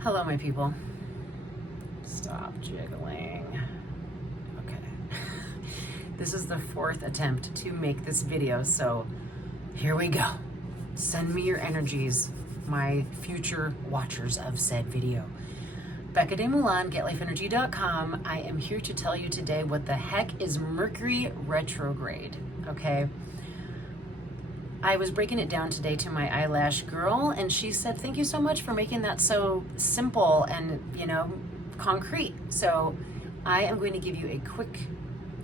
Hello, my people. Stop jiggling. Okay. This is the fourth attempt to make this video, so here we go. Send me your energies, my future watchers of said video. Becca de Mulan, GetLifeEnergy.com. I am here to tell you today what the heck is Mercury Retrograde, okay? I was breaking it down today to my eyelash girl, and she said, thank you so much for making that so simple and, concrete. So I am going to give you a quick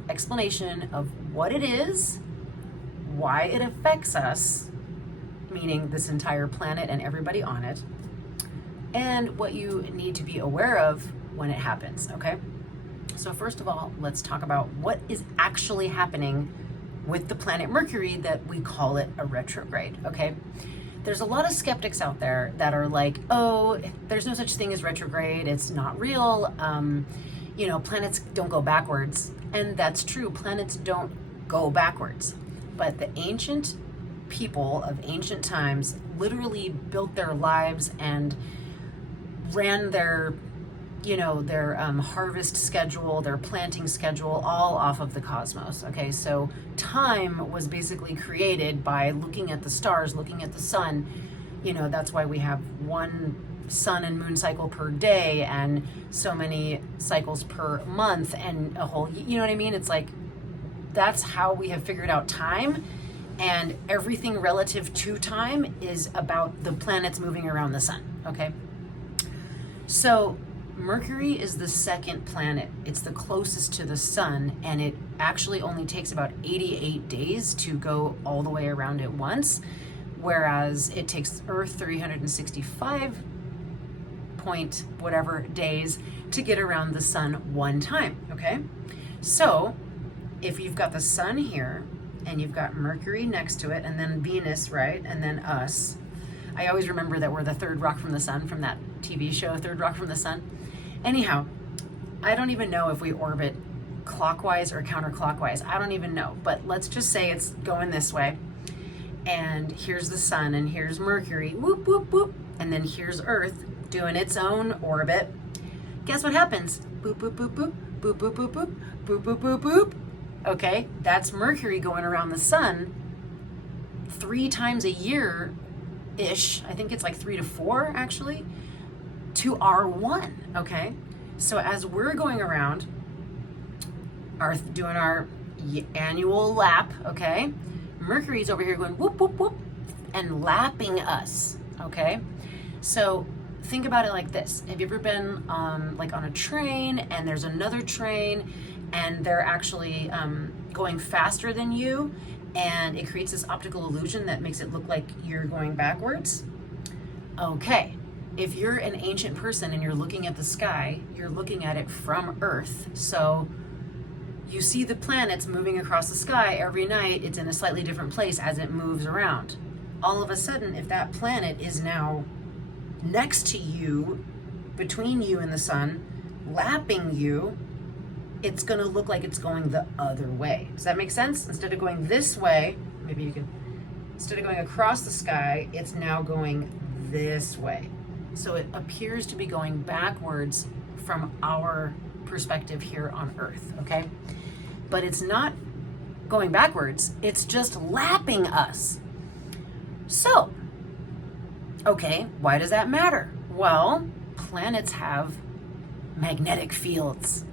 explanation of what it is, why it affects us, meaning this entire planet and everybody on it, and what you need to be aware of when it happens, okay? So first of all, let's talk about what is actually happening with the planet Mercury that we call it a retrograde, okay? There's a lot of skeptics out there that are like, oh, there's no such thing as retrograde, it's not real, planets don't go backwards. And that's true, planets don't go backwards. But the ancient people of ancient times literally built their lives and ran their harvest schedule, their planting schedule, all off of the cosmos. Okay, so time was basically created by looking at the stars, looking at the sun. That's why we have one sun and moon cycle per day and so many cycles per month and a whole, you know what I mean? It's like, that's how we have figured out time, and everything relative to time is about the planets moving around the sun, okay? So Mercury is the second planet. It's the closest to the sun, and it actually only takes about 88 days to go all the way around it once, whereas it takes Earth 365 point whatever days to get around the sun one time, okay? So if you've got the sun here, and you've got Mercury next to it, and then Venus, right? And then us. I always remember that we're the third rock from the sun from that TV show, Third Rock from the Sun. Anyhow, I don't even know if we orbit clockwise or counterclockwise. I don't even know, but let's just say it's going this way. And here's the sun, and here's Mercury, whoop, whoop, whoop. And then here's Earth doing its own orbit. Guess what happens? Boop, boop, boop, boop, boop, boop, boop, boop, boop, boop, boop, boop. Okay, that's Mercury going around the sun 3 times a year-ish. I think it's like 3 to 4 actually, to our 1, okay? So as we're going around, doing our annual lap, okay? Mercury's over here going whoop, whoop, whoop, and lapping us, okay? So think about it like this. Have you ever been on a train, and there's another train, and they're actually going faster than you, and it creates this optical illusion that makes it look like you're going backwards? Okay, if you're an ancient person and you're looking at the sky, you're looking at it from Earth. So you see the planets moving across the sky every night. It's in a slightly different place as it moves around. All of a sudden, if that planet is now next to you, between you and the sun, lapping you, it's going to look like it's going the other way. Does that make sense? Instead of going this way, instead of going across the sky, it's now going this way. So it appears to be going backwards from our perspective here on Earth, okay? But it's not going backwards, it's just lapping us. So, okay, why does that matter? Well, planets have magnetic fields.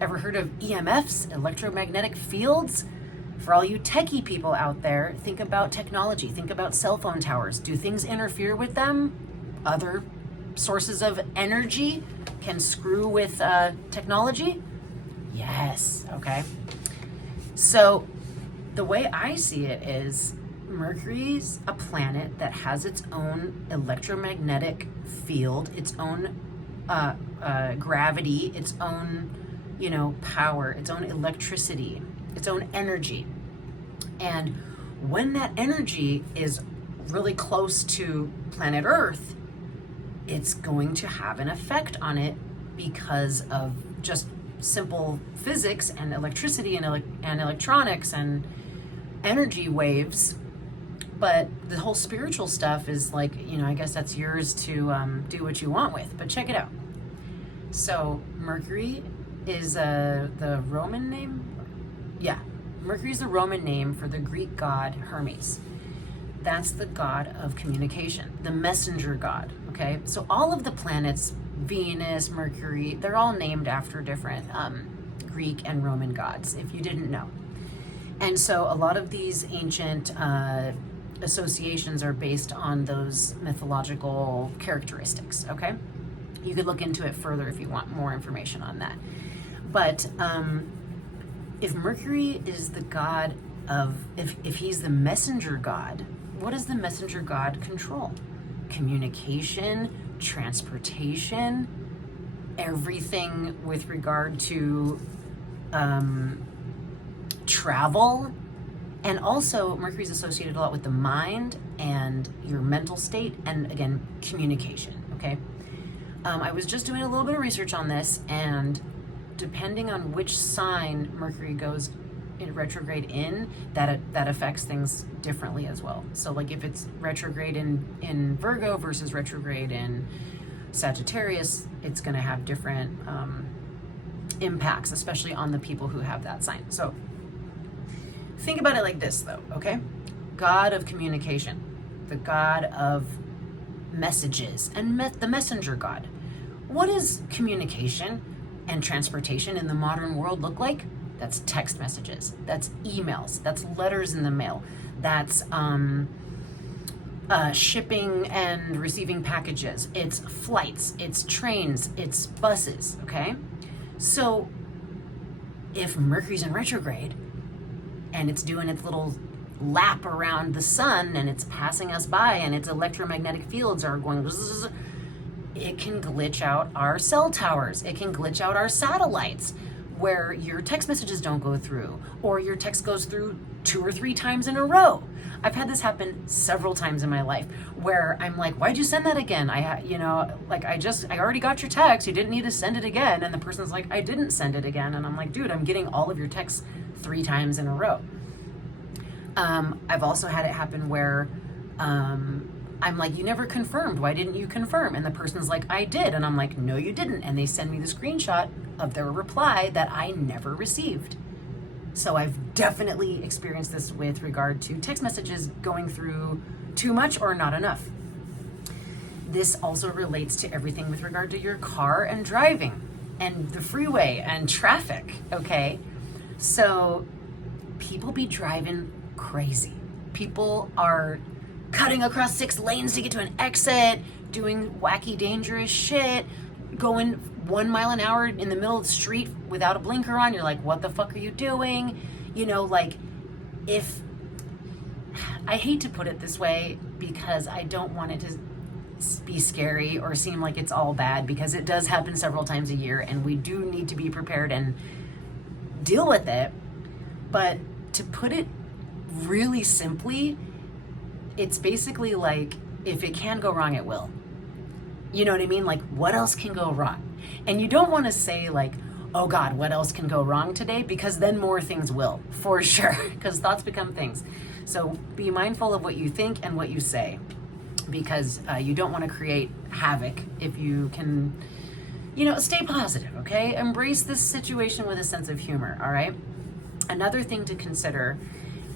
Ever heard of EMFs, electromagnetic fields? For all you techie people out there, think about technology, think about cell phone towers. Do things interfere with them? Other sources of energy can screw with technology? Yes, okay. So the way I see it is Mercury's a planet that has its own electromagnetic field, its own gravity, its own power, its own electricity, its own energy. And when that energy is really close to planet Earth, it's going to have an effect on it because of just simple physics and electricity and electronics and energy waves But the whole spiritual stuff is like, I guess that's yours to do what you want with. But check it out. So Mercury is the Roman name? Yeah, Mercury is the Roman name for the Greek god Hermes. That's the god of communication, the messenger god, okay? So all of the planets, Venus, Mercury, they're all named after different Greek and Roman gods, if you didn't know. And so a lot of these ancient associations are based on those mythological characteristics, okay? You could look into it further if you want more information on that. But if Mercury is the god of, if he's the messenger god, what does the messenger god control? Communication, transportation, everything with regard to travel. And also Mercury's associated a lot with the mind and your mental state, and again, communication, okay? I was just doing a little bit of research on this, and depending on which sign Mercury goes in retrograde in, that affects things differently as well. So like if it's retrograde in Virgo versus retrograde in Sagittarius, it's going to have different impacts, especially on the people who have that sign. So think about it like this though, okay? God of communication, the god of messages, and the messenger god. What does communication and transportation in the modern world look like? That's text messages, that's emails, that's letters in the mail, that's shipping and receiving packages, it's flights, it's trains, it's buses, okay? So if Mercury's in retrograde and it's doing its little lap around the sun and it's passing us by and its electromagnetic fields are going, it can glitch out our cell towers, it can glitch out our satellites, where your text messages don't go through, or your text goes through 2 or 3 times in a row. I've had this happen several times in my life where I'm like, why'd you send that again? I already got your text, you didn't need to send it again. And the person's like, I didn't send it again. And I'm like, dude, I'm getting all of your texts 3 times in a row. I've also had it happen where I'm like, you never confirmed. Why didn't you confirm? And the person's like, I did. And I'm like, no, you didn't. And they send me the screenshot of their reply that I never received. So I've definitely experienced this with regard to text messages going through too much or not enough. This also relates to everything with regard to your car and driving and the freeway and traffic, okay? So people be driving crazy. People are cutting across 6 lanes to get to an exit, doing wacky, dangerous shit, going 1 mile an hour in the middle of the street without a blinker on. You're like, what the fuck are you doing? If I hate to put it this way because I don't want it to be scary or seem like it's all bad, because it does happen several times a year and we do need to be prepared and deal with it. But to put it really simply, it's basically like, if it can go wrong, it will. You know what I mean? Like, what else can go wrong? And you don't want to say like, oh God, what else can go wrong today? Because then more things will, for sure, because thoughts become things. So be mindful of what you think and what you say, because you don't want to create havoc. If you can, stay positive, okay? Embrace this situation with a sense of humor, all right? Another thing to consider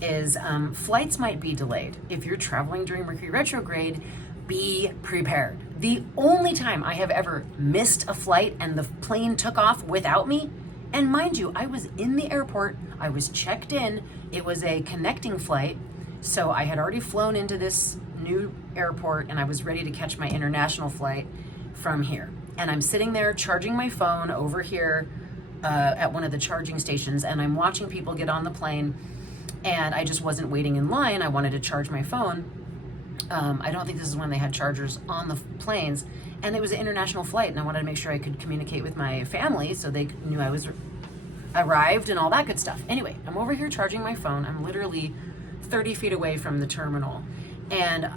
is flights might be delayed. If you're traveling during Mercury retrograde, be prepared. The only time I have ever missed a flight and the plane took off without me, and mind you, I was in the airport, I was checked in, it was a connecting flight, so I had already flown into this new airport and I was ready to catch my international flight from here. And I'm sitting there charging my phone over here at one of the charging stations, and I'm watching people get on the plane, and I just wasn't waiting in line. I wanted to charge my phone. I don't think this is when they had chargers on the planes, and it was an international flight, and I wanted to make sure I could communicate with my family so they knew I was arrived and all that good stuff. Anyway, I'm over here charging my phone. I'm literally 30 feet away from the terminal, and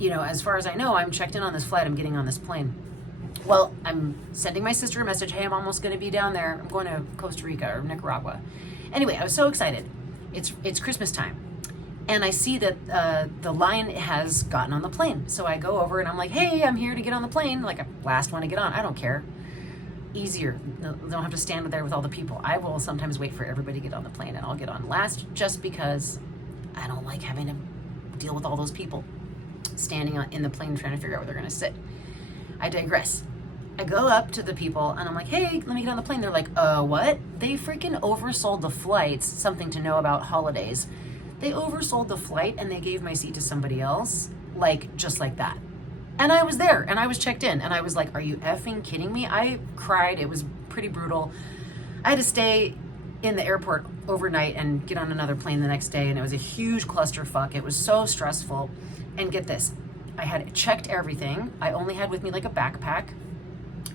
as far as I know, I'm checked in on this flight. I'm getting on this plane. Well, I'm sending my sister a message. Hey, I'm almost going to be down there. I'm going to Costa Rica or Nicaragua. Anyway, I was so excited. It's Christmas time. And I see that the line has gotten on the plane. So I go over and I'm like, hey, I'm here to get on the plane. Like, I last one to get on. I don't care. Easier. Don't have to stand there with all the people. I will sometimes wait for everybody to get on the plane and I'll get on last just because I don't like having to deal with all those people standing in the plane trying to figure out where they're going to sit. I digress. I go up to the people and I'm like, hey, let me get on the plane. They're like, what? They freaking oversold the flights. Something to know about holidays. They oversold the flight and they gave my seat to somebody else, like, just like that. And I was there and I was checked in and I was like, are you effing kidding me? I cried. It was pretty brutal. I had to stay in the airport overnight and get on another plane the next day, and it was a huge clusterfuck. It was so stressful. And get this, I had checked everything. I only had with me like a backpack,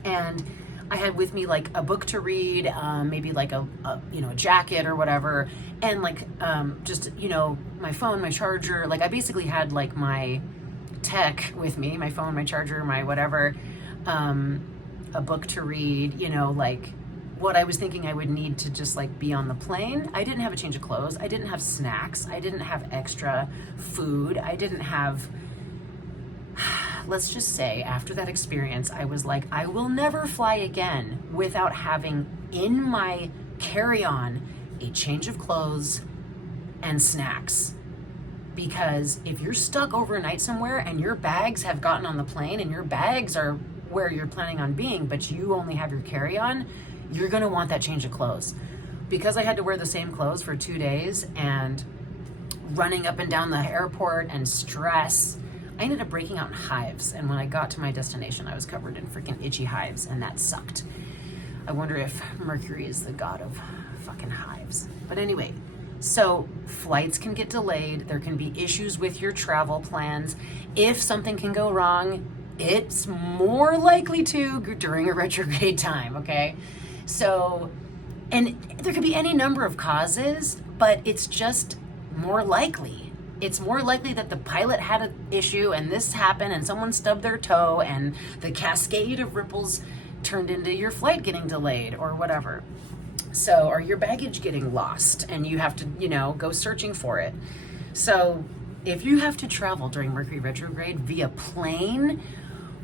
and I had with me like a book to read, maybe like a jacket or whatever, and like just my phone, my charger. Like, I basically had like my tech with me, my phone, my charger, my whatever, a book to read, like what I was thinking I would need to just like be on the plane. I didn't have a change of clothes. I didn't have snacks. I didn't have extra food. I didn't have, let's just say after that experience, I was like, I will never fly again without having in my carry-on a change of clothes and snacks. Because if you're stuck overnight somewhere and your bags have gotten on the plane and your bags are where you're planning on being, but you only have your carry-on, you're gonna want that change of clothes. Because I had to wear the same clothes for 2 days and running up and down the airport and stress, I ended up breaking out in hives. And when I got to my destination, I was covered in freaking itchy hives, and that sucked. I wonder if Mercury is the god of fucking hives. But anyway, so flights can get delayed. There can be issues with your travel plans. If something can go wrong, it's more likely to during a retrograde time, okay? So, and there could be any number of causes, but it's just more likely. It's more likely that the pilot had an issue and this happened and someone stubbed their toe and the cascade of ripples turned into your flight getting delayed or whatever. So, or your baggage getting lost and you have to, go searching for it. So if you have to travel during Mercury retrograde via plane,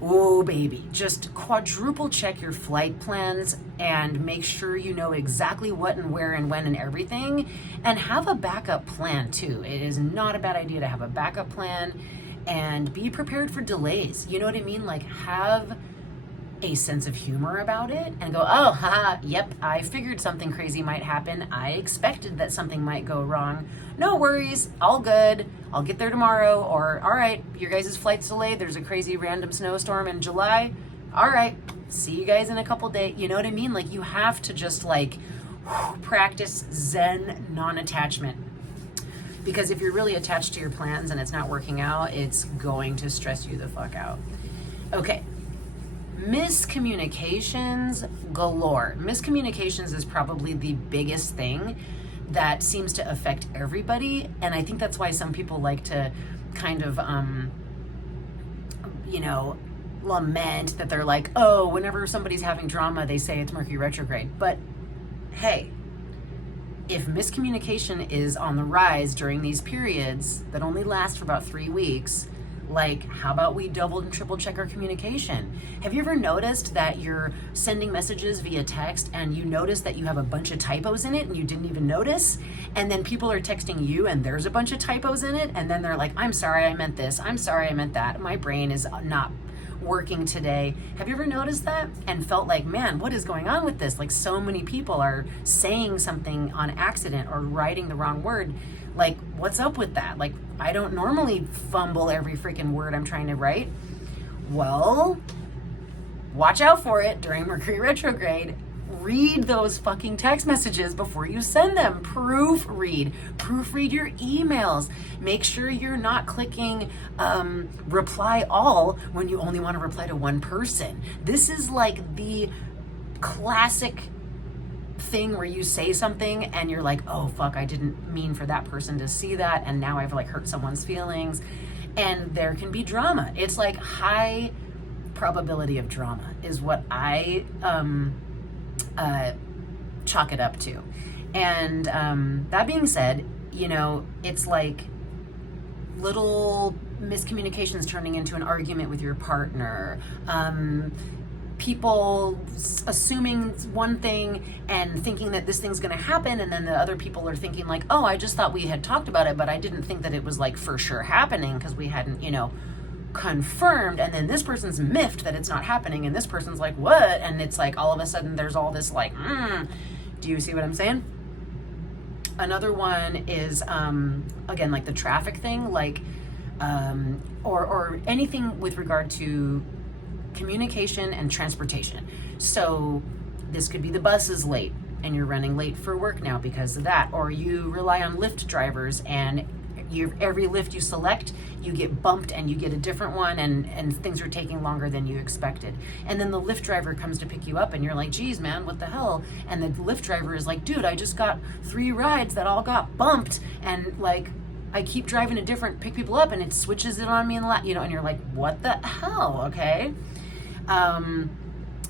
oh baby, just quadruple check your flight plans and make sure you know exactly what and where and when and everything, and have a backup plan too. It is not a bad idea to have a backup plan and be prepared for delays. You know what I mean? Like, have a sense of humor about it and go, oh, haha, yep, I figured something crazy might happen. I expected that something might go wrong. No worries, all good. I'll get there tomorrow. Or, all right, your guys' flight's delayed. There's a crazy random snowstorm in July. All right, see you guys in a couple days. You know what I mean? Like, you have to just like practice Zen non-attachment. Because if you're really attached to your plans and it's not working out, it's going to stress you the fuck out. Okay. Miscommunications galore. Miscommunications is probably the biggest thing that seems to affect everybody, and I think that's why some people like to kind of lament that they're like, oh, whenever somebody's having drama they say it's Mercury retrograde. But hey, if miscommunication is on the rise during these periods that only last for about 3 weeks, like, how about we double and triple check our communication? Have you ever noticed that you're sending messages via text and you notice that you have a bunch of typos in it and you didn't even notice? And then people are texting you and there's a bunch of typos in it, and then they're like, I'm sorry, I meant this. I'm sorry, I meant that. My brain is not working today. Have you ever noticed that and felt like, man, what is going on with this? Like, so many people are saying something on accident or writing the wrong word. Like, what's up with that? Like, I don't normally fumble every freaking word I'm trying to write. Well, watch out for it during Mercury retrograde. Read those fucking text messages before you send them. Proofread your emails. Make sure you're not clicking reply all when you only want to reply to one person. This is like the classic thing where you say something and you're like, oh fuck, I didn't mean for that person to see that, and now I've like hurt someone's feelings, and there can be drama. It's like high probability of drama is what I chalk it up to. And that being said, it's like little miscommunications turning into an argument with your partner, people assuming one thing and thinking that this thing's going to happen, and then the other people are thinking like, oh, I just thought we had talked about it, but I didn't think that it was like for sure happening because we hadn't, confirmed. And then this person's miffed that it's not happening, and this person's like, what? And it's like all of a sudden there's all this like, do you see what I'm saying? Another one is again, like the traffic thing, like or anything with regard to communication and transportation. So this could be the bus is late and you're running late for work now because of that, or you rely on Lyft drivers and every Lyft you select, you get bumped and you get a different one, and things are taking longer than you expected. And then the Lyft driver comes to pick you up and you're like, geez, man, what the hell? And the Lyft driver is like, dude, I just got 3 rides that all got bumped, and like, I keep driving to pick people up and it switches it on me and and you're like, what the hell? Okay.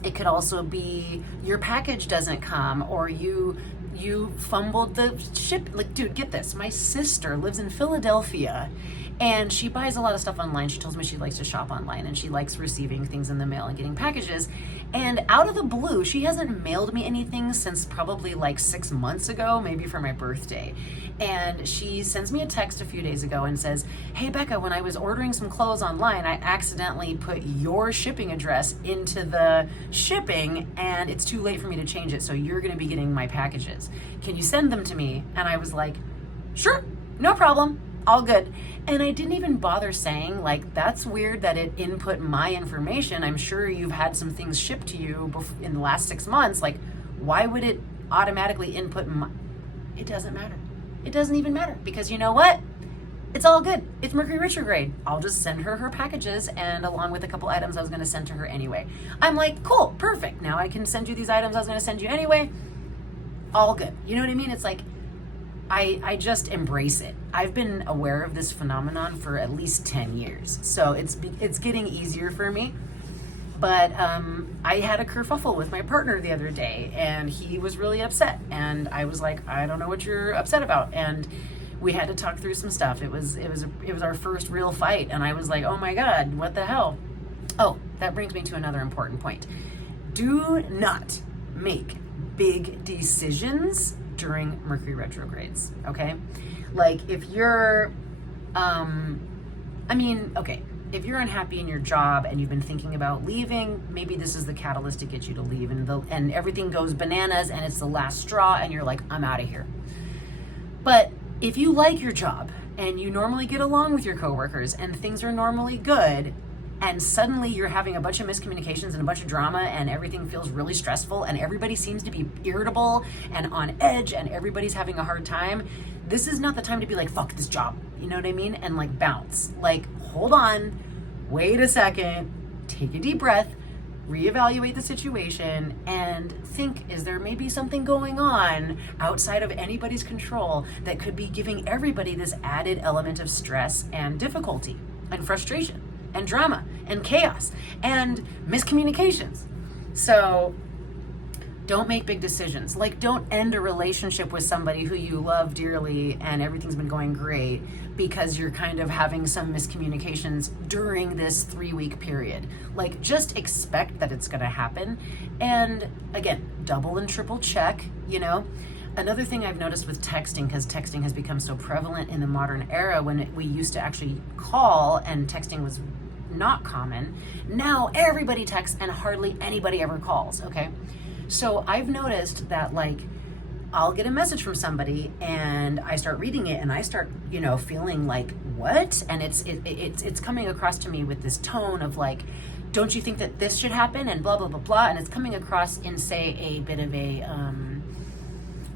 It could also be your package doesn't come, or you fumbled the ship. Like, dude, get this. My sister lives in Philadelphia and she buys a lot of stuff online. She tells me she likes to shop online and she likes receiving things in the mail and getting packages. And out of the blue, she hasn't mailed me anything since probably like 6 months ago, maybe for my birthday. And she sends me a text a few days ago and says, hey, Becca, when I was ordering some clothes online, I accidentally put your shipping address into the shipping and it's too late for me to change it. So you're going to be getting my packages. Can you send them to me? And I was like, sure, no problem. All good. And I didn't even bother saying, like, that's weird that it input my information. I'm sure you've had some things shipped to you in the last 6 months. Like, why would it automatically input It doesn't matter. It doesn't even matter, because you know what? It's all good. It's Mercury Retrograde. I'll just send her packages, and along with a couple items I was going to send to her anyway. I'm like, cool, perfect. Now I can send you these items I was going to send you anyway. All good. You know what I mean? It's like, I just embrace it. I've been aware of this phenomenon for at least 10 years. So it's getting easier for me. But I had a kerfuffle with my partner the other day, and he was really upset. And I was like, I don't know what you're upset about. And we had to talk through some stuff. It was our first real fight. And I was like, oh my God, what the hell? Oh, that brings me to another important point. Do not make big decisions during Mercury retrogrades, okay? Like if you're, if you're unhappy in your job and you've been thinking about leaving, maybe this is the catalyst to get you to leave, and everything goes bananas and it's the last straw and you're like, I'm out of here. But if you like your job and you normally get along with your coworkers and things are normally good, and suddenly you're having a bunch of miscommunications and a bunch of drama and everything feels really stressful and everybody seems to be irritable and on edge and everybody's having a hard time, this is not the time to be like, fuck this job. You know what I mean? And like bounce. Like, hold on, wait a second, take a deep breath, reevaluate the situation, and think, is there maybe something going on outside of anybody's control that could be giving everybody this added element of stress and difficulty and frustration and drama and chaos and miscommunications? So don't make big decisions. Like, don't end a relationship with somebody who you love dearly and everything's been going great because you're kind of having some miscommunications during this 3-week period. Like, just expect that it's going to happen. And again, double and triple check, Another thing I've noticed with texting, because texting has become so prevalent in the modern era, when we used to actually call and texting was not common. Now everybody texts and hardly anybody ever calls, okay? So I've noticed that, like, I'll get a message from somebody and I start reading it and I start, feeling like, what? And it's coming across to me with this tone of like, don't you think that this should happen? And blah, blah, blah, blah. And it's coming across in, say, a bit of a,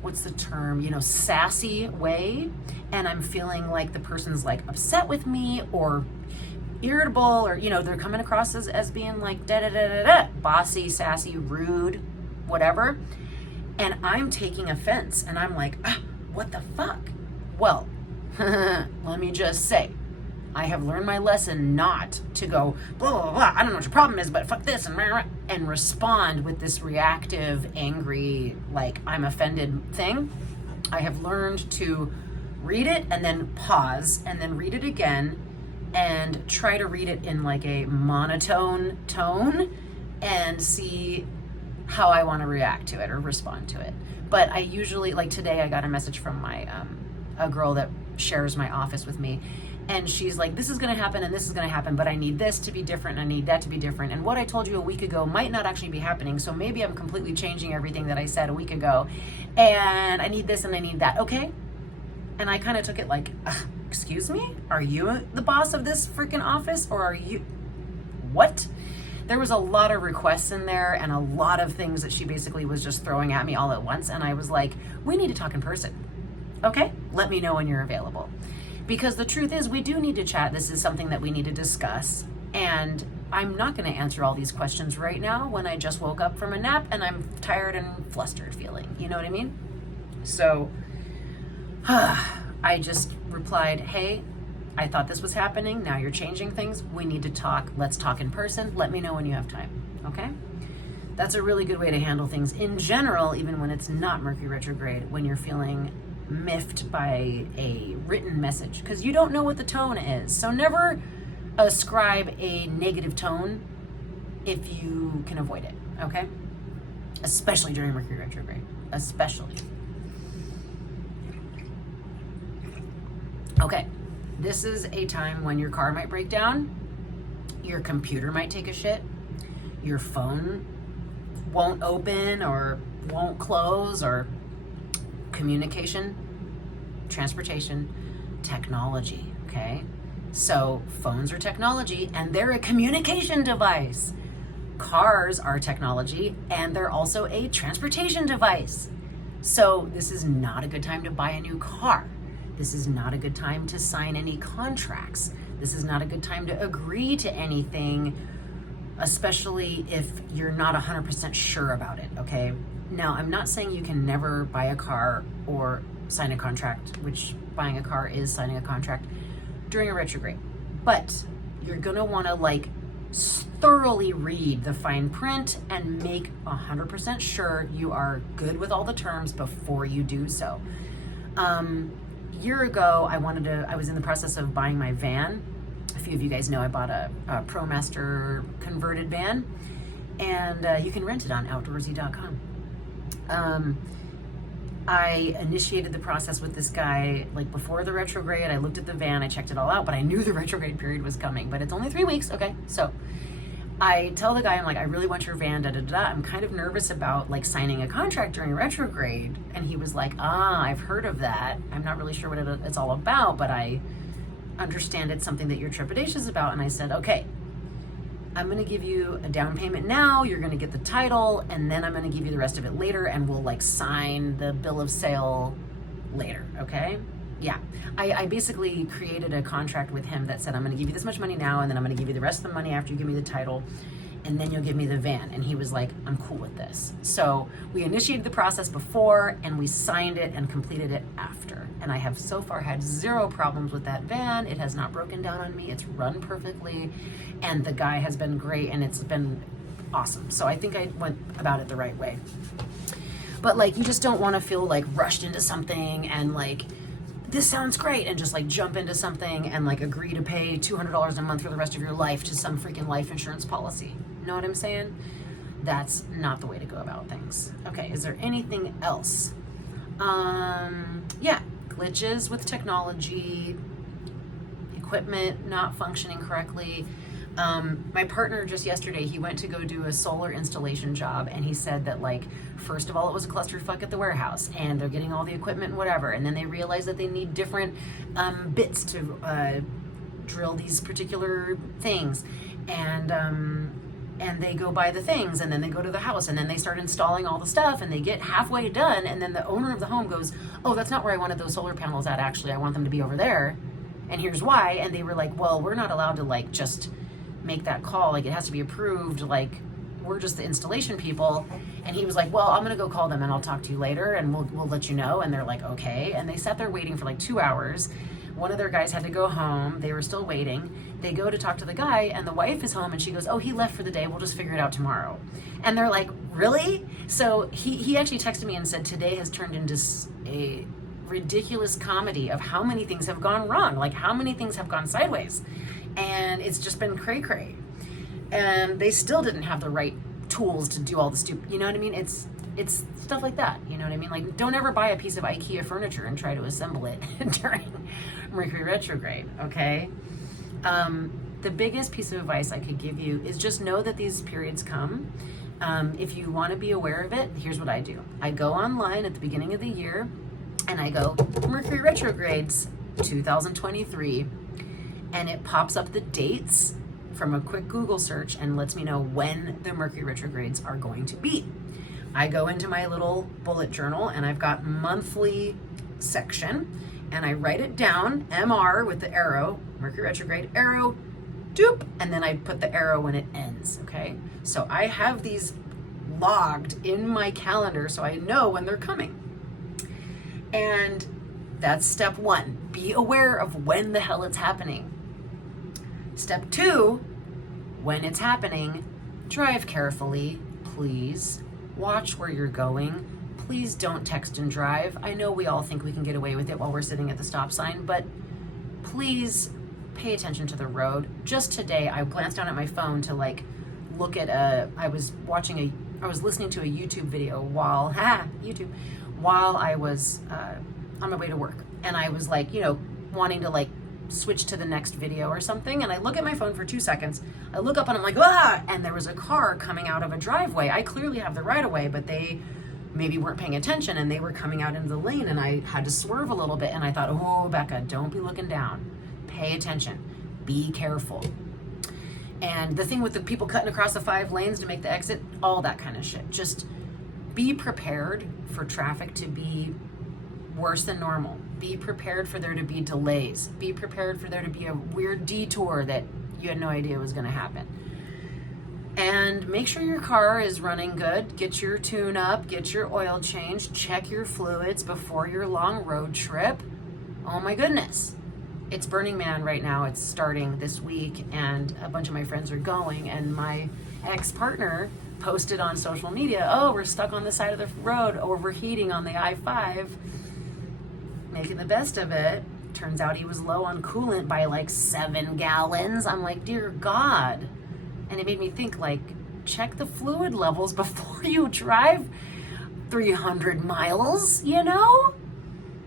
what's the term, sassy way. And I'm feeling like the person's like upset with me or irritable, or, they're coming across as being like bossy, sassy, rude, whatever. And I'm taking offense and I'm like, what the fuck? Well, let me just say, I have learned my lesson not to go, blah, blah, blah, I don't know what your problem is, but fuck this, and respond with this reactive, angry, like I'm offended thing. I have learned to read it and then pause and then read it again and try to read it in like a monotone tone and see how I want to react to it or respond to it. But I usually, like today, I got a message from my a girl that shares my office with me, and she's like, this is going to happen and this is going to happen, but I need this to be different and I need that to be different, and what I told you a week ago might not actually be happening, so maybe I'm completely changing everything that I said a week ago, and I need this and I need that. Okay. And I kind of took it like, excuse me, are you the boss of this freaking office, or are you what? There was a lot of requests in there and a lot of things that she basically was just throwing at me all at once. And I was like, we need to talk in person. Okay, let me know when you're available. Because the truth is, we do need to chat. This is something that we need to discuss. And I'm not going to answer all these questions right now when I just woke up from a nap and I'm tired and flustered feeling. You know what I mean? So I just replied, hey, I thought this was happening. Now you're changing things. We need to talk. Let's talk in person. Let me know when you have time. Okay? That's a really good way to handle things in general, even when it's not Mercury retrograde, when you're feeling miffed by a written message, because you don't know what the tone is. So never ascribe a negative tone if you can avoid it. Okay? Especially during Mercury retrograde. Especially. Okay. This is a time when your car might break down, your computer might take a shit, your phone won't open or won't close, or communication, transportation, technology, okay? So phones are technology and they're a communication device. Cars are technology and they're also a transportation device. So this is not a good time to buy a new car. This is not a good time to sign any contracts. This is not a good time to agree to anything, especially if you're not 100% sure about it, okay? Now, I'm not saying you can never buy a car or sign a contract, which buying a car is signing a contract during a retrograde. But you're gonna wanna like thoroughly read the fine print and make 100% sure you are good with all the terms before you do so. Year ago, I was in the process of buying my van. A few of you guys know I bought a ProMaster converted van, and you can rent it on outdoorsy.com. I initiated the process with this guy like before the retrograde. I looked at the van, I checked it all out, but I knew the retrograde period was coming, but it's only 3 weeks, okay? So I tell the guy, I'm like, I really want your van, da da da. I'm kind of nervous about like signing a contract during retrograde. And he was like, I've heard of that. I'm not really sure what it's all about, but I understand it's something that you're trepidatious about. And I said, okay, I'm going to give you a down payment now. You're going to get the title, and then I'm going to give you the rest of it later, and we'll like sign the bill of sale later, okay? Yeah, I basically created a contract with him that said, I'm going to give you this much money now, and then I'm going to give you the rest of the money after you give me the title, and then you'll give me the van. And he was like, I'm cool with this. So we initiated the process before, and we signed it and completed it after. And I have so far had 0 problems with that van. It has not broken down on me. It's run perfectly, and the guy has been great, and it's been awesome. So I think I went about it the right way. But like, you just don't want to feel like rushed into something and like, this sounds great, and just like jump into something and like agree to pay $200 a month for the rest of your life to some freaking life insurance policy. Know what I'm saying? That's not the way to go about things. Okay, is there anything else? Yeah, glitches with technology, equipment not functioning correctly. My partner just yesterday, he went to go do a solar installation job, and he said that like, first of all, it was a clusterfuck at the warehouse, and they're getting all the equipment and whatever, and then they realized that they need different bits to drill these particular things, and they go buy the things, and then they go to the house, and then they start installing all the stuff, and they get halfway done, and then the owner of the home goes, oh, that's not where I wanted those solar panels at, actually, I want them to be over there, and here's why. And they were like, well, we're not allowed to like just make that call, like it has to be approved, like we're just the installation people. And he was like, well, I'm gonna go call them and I'll talk to you later and we'll let you know. And they're like, okay. And they sat there waiting for like 2 hours. One of their guys had to go home. They were still waiting. They go to talk to the guy, and the wife is home, and she goes, oh, he left for the day, we'll just figure it out tomorrow. And they're like, really? So he actually texted me and said today has turned into a ridiculous comedy of how many things have gone wrong, like how many things have gone sideways. And it's just been cray-cray. And they still didn't have the right tools to do all the stupid, you know what I mean? It's stuff like that, you know what I mean? Like, don't ever buy a piece of IKEA furniture and try to assemble it during Mercury retrograde, okay? The biggest piece of advice I could give you is just know that these periods come. If you want to be aware of it, here's what I do. I go online at the beginning of the year and I go, Mercury retrogrades 2023, and it pops up the dates from a quick Google search and lets me know when the Mercury retrogrades are going to be. I go into my little bullet journal and I've got monthly section and I write it down, MR with the arrow, Mercury retrograde, arrow, doop, and then I put the arrow when it ends, okay? So I have these logged in my calendar so I know when they're coming. And that's step one. Be aware of when the hell it's happening. Step two, when it's happening, drive carefully, please. Watch where you're going. Please don't text and drive. I know we all think we can get away with it while we're sitting at the stop sign, but please pay attention to the road. Just today, I glanced down at my phone to like look at I was listening to a YouTube video while I was on my way to work. And I was like, wanting to like switch to the next video or something. And I look at my phone for 2 seconds. I look up and I'm like, ah! And there was a car coming out of a driveway. I clearly have the right of way, but they maybe weren't paying attention and they were coming out into the lane and I had to swerve a little bit. And I thought, oh, Becca, don't be looking down. Pay attention. Be careful. And the thing with the people cutting across the 5 lanes to make the exit, all that kind of shit. Just be prepared for traffic to be worse than normal. Be prepared for there to be delays. Be prepared for there to be a weird detour that you had no idea was going to happen. And make sure your car is running good. Get your tune up, get your oil changed, check your fluids before your long road trip. Oh my goodness. It's Burning Man right now. It's starting this week and a bunch of my friends are going, and my ex-partner posted on social media, oh, we're stuck on the side of the road, overheating on the I-5, making the best of it. Turns out he was low on coolant by like 7 gallons. I'm like, dear God. And it made me think, like, check the fluid levels before you drive 300 miles,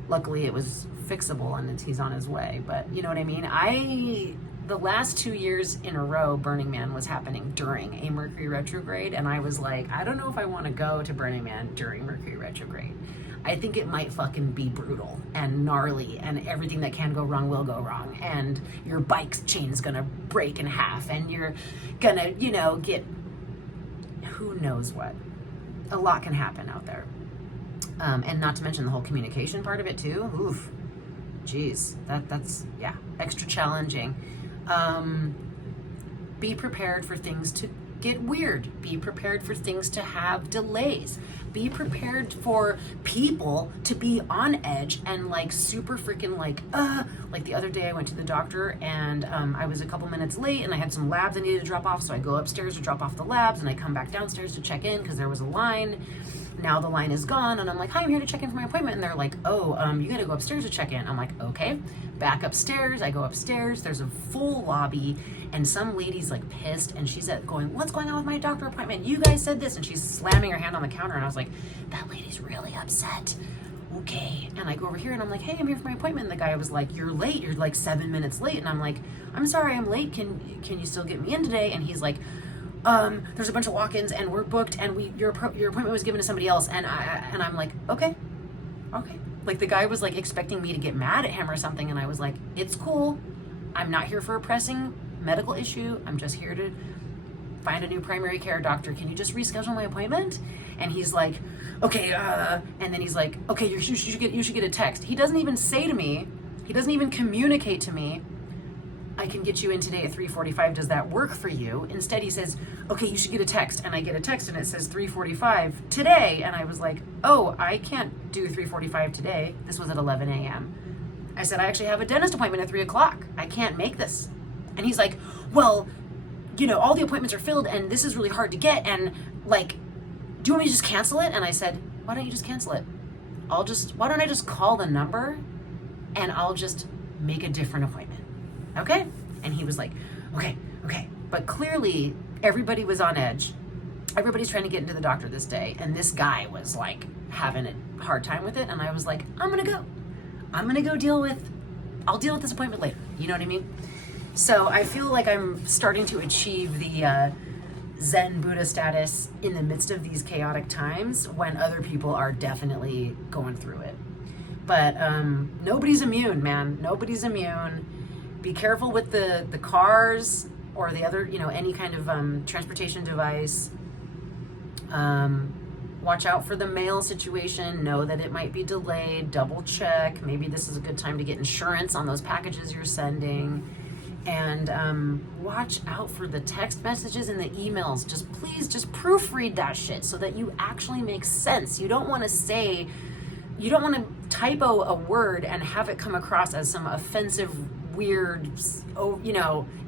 Luckily it was fixable and he's on his way, but you know what I mean? The last 2 years in a row, Burning Man was happening during a Mercury retrograde, and I was like, I don't know if I want to go to Burning Man during Mercury retrograde. I think it might fucking be brutal and gnarly, and everything that can go wrong will go wrong, and your bike's chain's gonna break in half, and you're gonna, get who knows what. A lot can happen out there. And not to mention the whole communication part of it too. Oof. Geez, that's extra challenging. Be prepared for things to get weird. Be prepared for things to have delays. Be prepared for people to be on edge and like super freaking like the other day I went to the doctor and I was a couple minutes late and I had some labs I needed to drop off, so I go upstairs to drop off the labs and I come back downstairs to check in because there was a line. Now the line is gone and I'm like, hi, I'm here to check in for my appointment. And they're like, oh, you gotta go upstairs to check in. I'm like, okay. Back upstairs. I go upstairs. There's a full lobby and some lady's like pissed and she's going, what's going on with my doctor appointment? You guys said this. And she's slamming her hand on the counter and I was like, that lady's really upset. Okay. And I go over here and I'm like, hey, I'm here for my appointment. And the guy was like, you're late. You're like 7 minutes late. And I'm like, I'm sorry, I'm late. Can you still get me in today? And he's like, there's a bunch of walk-ins and we're booked and your appointment was given to somebody else. And I'm like, okay. Like the guy was like expecting me to get mad at him or something. And I was like, it's cool. I'm not here for a pressing medical issue. I'm just here to find a new primary care doctor. Can you just reschedule my appointment? And he's like, okay. And then he's like, okay, you should get a text. He doesn't even say to me, he doesn't even communicate to me, I can get you in today at 3:45. Does that work for you? Instead, he says, okay, you should get a text. And I get a text and it says 3:45 today. And I was like, oh, I can't do 3:45 today. This was at 11 a.m. I said, I actually have a dentist appointment at 3 o'clock. I can't make this. And he's like, well, all the appointments are filled and this is really hard to get. And like, do you want me to just cancel it? And I said, why don't you just cancel it? why don't I just call the number and I'll just make a different appointment, okay? And he was like, okay. But clearly everybody was on edge. Everybody's trying to get into the doctor this day, and this guy was like having a hard time with it, and I was like, I'll deal with this appointment later. You know what I mean? So I feel like I'm starting to achieve the Zen Buddha status in the midst of these chaotic times when other people are definitely going through it. But nobody's immune, man. Nobody's immune. Be careful with the cars or the other, any kind of transportation device. Watch out for the mail situation. Know that it might be delayed. Double check. Maybe this is a good time to get insurance on those packages you're sending. And watch out for the text messages and the emails. Please proofread that shit so that you actually make sense. You don't want to typo a word and have it come across as some offensive, weird,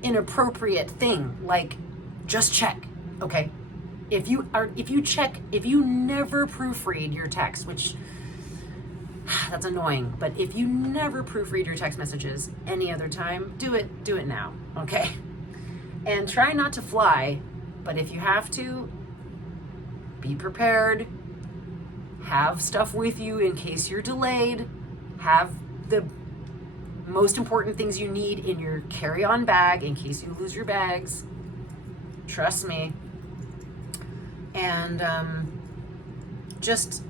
inappropriate thing. Like, just check, okay? If you never proofread your text, which that's annoying, but if you never proofread your text messages any other time, do it now, okay? And try not to fly, but if you have to, be prepared. Have stuff with you in case you're delayed. Have the most important things you need in your carry-on bag in case you lose your bags. Trust me. And just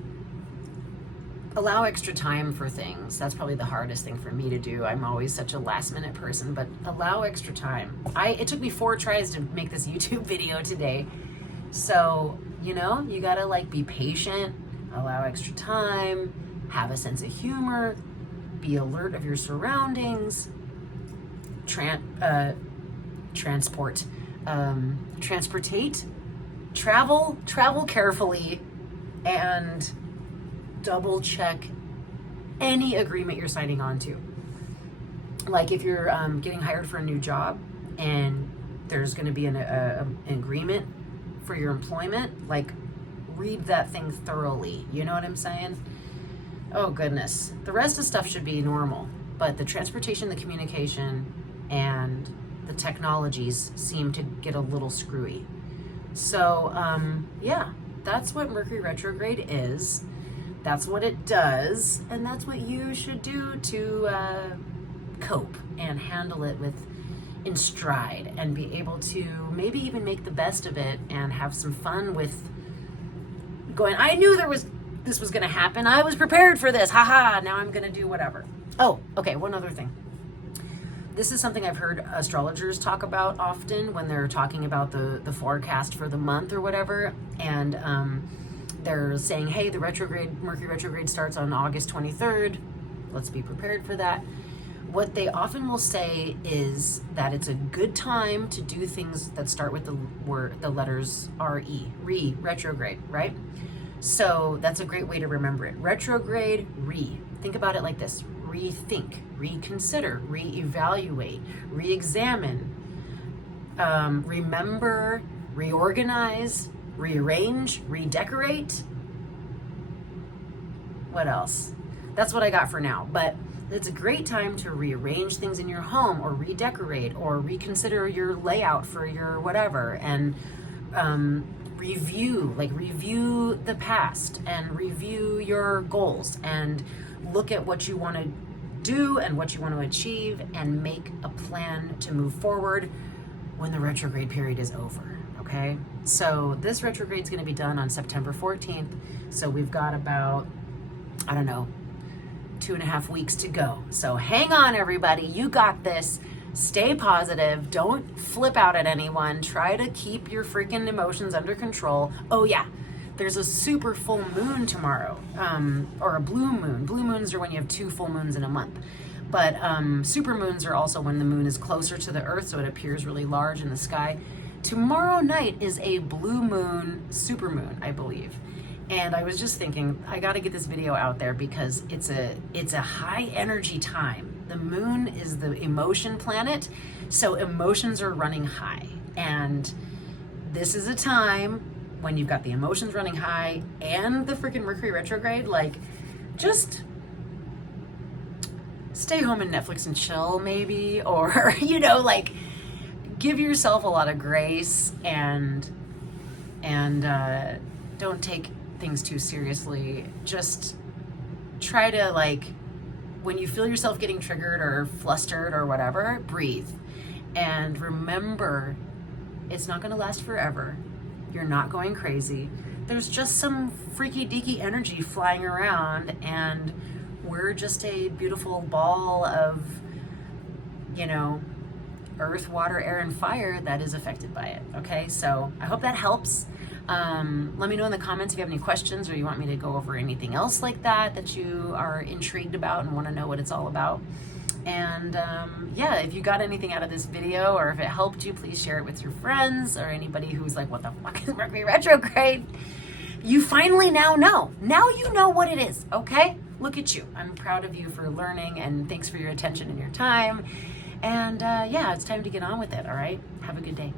allow extra time for things. That's probably the hardest thing for me to do. I'm always such a last-minute person, but allow extra time. It took me 4 tries to make this YouTube video today. So, you gotta be patient. Allow extra time, have a sense of humor, be alert of your surroundings, transportate, travel carefully, and double check any agreement you're signing on to. Like if you're getting hired for a new job and there's going to be an agreement for your employment, read that thing thoroughly. You know what I'm saying? Oh goodness. The rest of stuff should be normal, but the transportation, the communication, and the technologies seem to get a little screwy. So, that's what Mercury Retrograde is. That's what it does, and that's what you should do to cope and handle it in stride and be able to maybe even make the best of it and have some fun with going, I knew this was going to happen. I was prepared for this. Haha, now I'm going to do whatever. Oh, okay, one other thing. This is something I've heard astrologers talk about often when they're talking about the forecast for the month or whatever. And they're saying, hey, the Mercury retrograde starts on August 23rd. Let's be prepared for that. What they often will say is that it's a good time to do things that start with the letters R-E, retrograde, right? So that's a great way to remember it. Retrograde, think about it like this: rethink, reconsider, reevaluate, re-examine, remember, reorganize, rearrange, redecorate. What else? That's what I got for now. But it's a great time to rearrange things in your home or redecorate or reconsider your layout for your whatever, and review the past and review your goals and look at what you want to do and what you want to achieve and make a plan to move forward when the retrograde period is over, okay? So this retrograde is going to be done on September 14th. So we've got about, 2.5 weeks to go. So hang on, everybody. You got this. Stay positive. Don't flip out at anyone. Try to keep your freaking emotions under control. Oh yeah, there's a super full moon tomorrow, or a blue moon. Blue moons are when you have 2 full moons in a month. But super moons are also when the moon is closer to the earth, so it appears really large in the sky. Tomorrow night is a blue moon, super moon, I believe. And I was just thinking, I got to get this video out there because it's a high energy time. The moon is the emotion planet, so emotions are running high. And this is a time when you've got the emotions running high and the freaking Mercury retrograde. just stay home and Netflix and chill maybe, or, you know, like give yourself a lot of grace and don't take things too seriously. Just try to, like, when you feel yourself getting triggered or flustered or whatever, breathe. And remember, it's not going to last forever. You're not going crazy. There's just some freaky deaky energy flying around, and we're just a beautiful ball of, you know, earth, water, air, and fire that is affected by it. Okay, so I hope that helps. Let me know in the comments if you have any questions or you want me to go over anything else like that you are intrigued about and want to know what it's all about. And yeah, if you got anything out of this video or if it helped you, please share it with your friends or anybody who's like, what the fuck is Mercury retrograde? You finally now know. Now you know what it is, okay? Look at you. I'm proud of you for learning, and thanks for your attention and your time. And yeah, it's time to get on with it, all right? Have a good day.